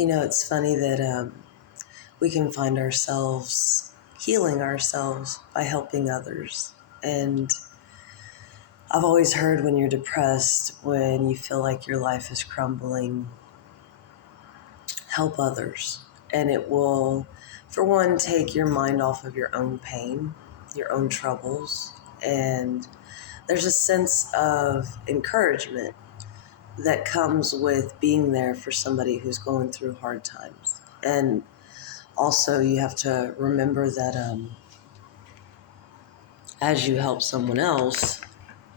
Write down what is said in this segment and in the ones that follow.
It's funny that we can find ourselves healing ourselves by helping others. And I've always heard when you're depressed, when you feel like your life is crumbling, help others. And it will, for one, take your mind off of your own pain, your own troubles. And there's a sense of encouragement that comes with being there for somebody who's going through hard times. And also, you have to remember that as you help someone else,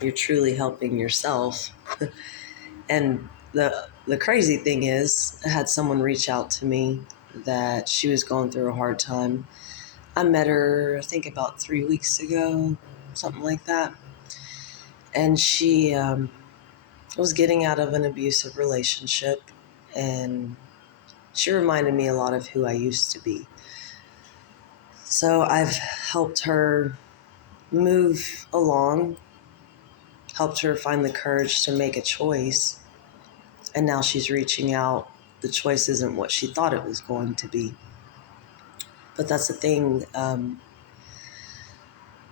you're truly helping yourself. And the crazy thing is, I had someone reach out to me that she was going through a hard time. I met her, I think, about 3 weeks ago, something like that. And she was getting out of an abusive relationship, and she reminded me a lot of who I used to be. So I've helped her move along, helped her find the courage to make a choice, and now she's reaching out. The choice isn't what she thought it was going to be. But that's the thing.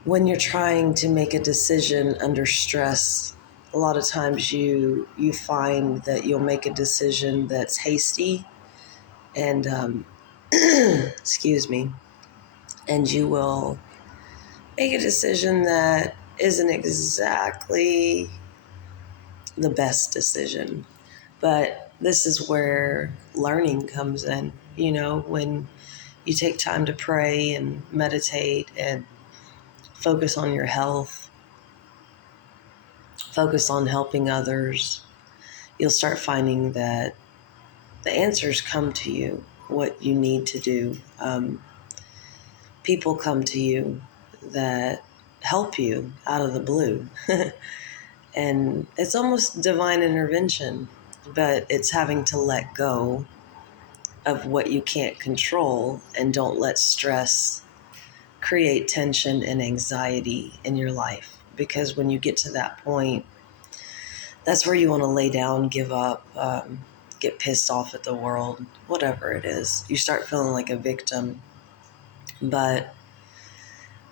When you're trying to make a decision under stress, a lot of times you find that you'll make a decision that's hasty and excuse me, and you will make a decision that isn't exactly the best decision. But this is where learning comes in, when you take time to pray and meditate and focus on your health, focus on helping others, you'll start finding that the answers come to you, what you need to do. People come to you that help you out of the blue. And it's almost divine intervention, but it's having to let go of what you can't control and don't let stress create tension and anxiety in your life. Because when you get to that point, that's where you want to lay down, give up, get pissed off at the world, whatever it is. You start feeling like a victim. But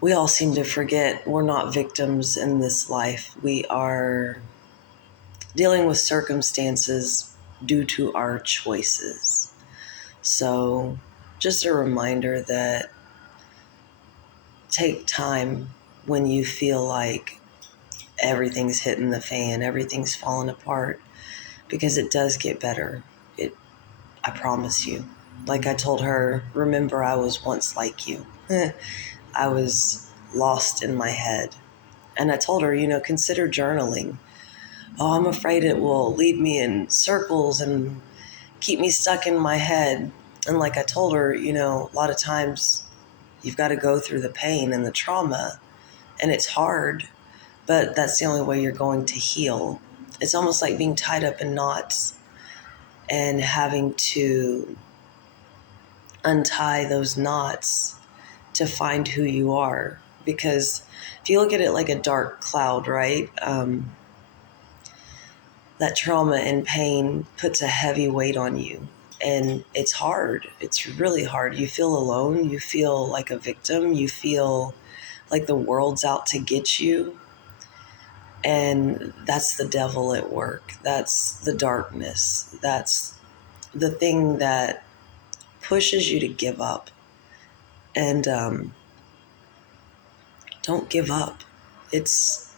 we all seem to forget we're not victims in this life. We are dealing with circumstances due to our choices. So just a reminder that take time when you feel like everything's hitting the fan, everything's falling apart, because it does get better. I promise you. Like I told her, remember I was once like you. I was lost in my head. And I told her, consider journaling. Oh, I'm afraid it will lead me in circles and keep me stuck in my head. And like I told her, a lot of times you've got to go through the pain and the trauma, and it's hard, but that's the only way you're going to heal. It's almost like being tied up in knots and having to untie those knots to find who you are. Because if you look at it like a dark cloud, right? That trauma and pain puts a heavy weight on you. And it's hard. It's really hard. You feel alone. You feel like a victim. You feel like the world's out to get you. And that's the devil at work. That's the darkness. That's the thing that pushes you to give up. And don't give up. It's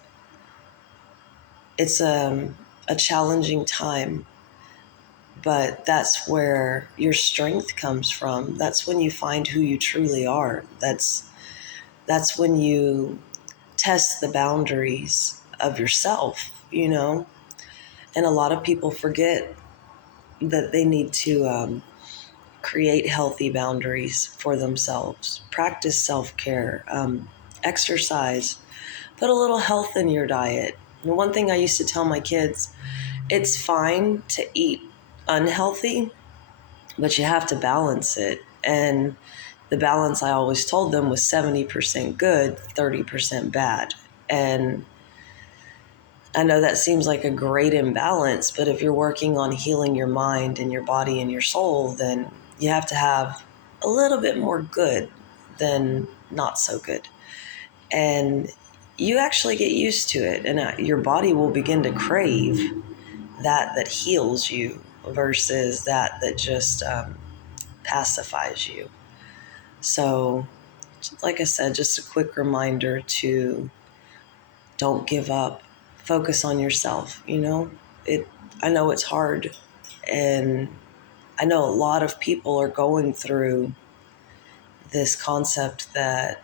a challenging time, but that's where your strength comes from. That's when you find who you truly are. That's when you test the boundaries of yourself, And a lot of people forget that they need to create healthy boundaries for themselves. Practice self-care, exercise, put a little health in your diet. And one thing I used to tell my kids, it's fine to eat unhealthy, but you have to balance it. And the balance I always told them was 70% good, 30% bad. And I know that seems like a great imbalance, but if you're working on healing your mind and your body and your soul, then you have to have a little bit more good than not so good. And you actually get used to it, and your body will begin to crave that heals you versus that just pacifies you. So, like I said, just a quick reminder to don't give up, focus on yourself. It I know it's hard, and I know a lot of people are going through this concept that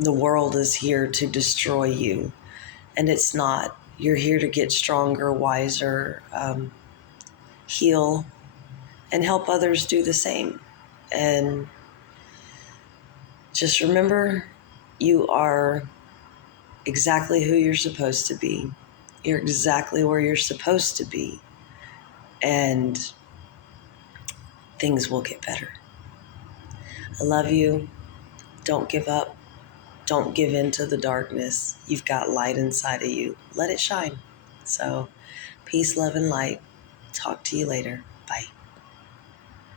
the world is here to destroy you, and it's not. You're here to get stronger, wiser, heal, and help others do the same. And just remember, you are exactly who you're supposed to be. You're exactly where you're supposed to be. And things will get better. I love you. Don't give up. Don't give in to the darkness. You've got light inside of you. Let it shine. So, peace, love, and light. Talk to you later. Bye.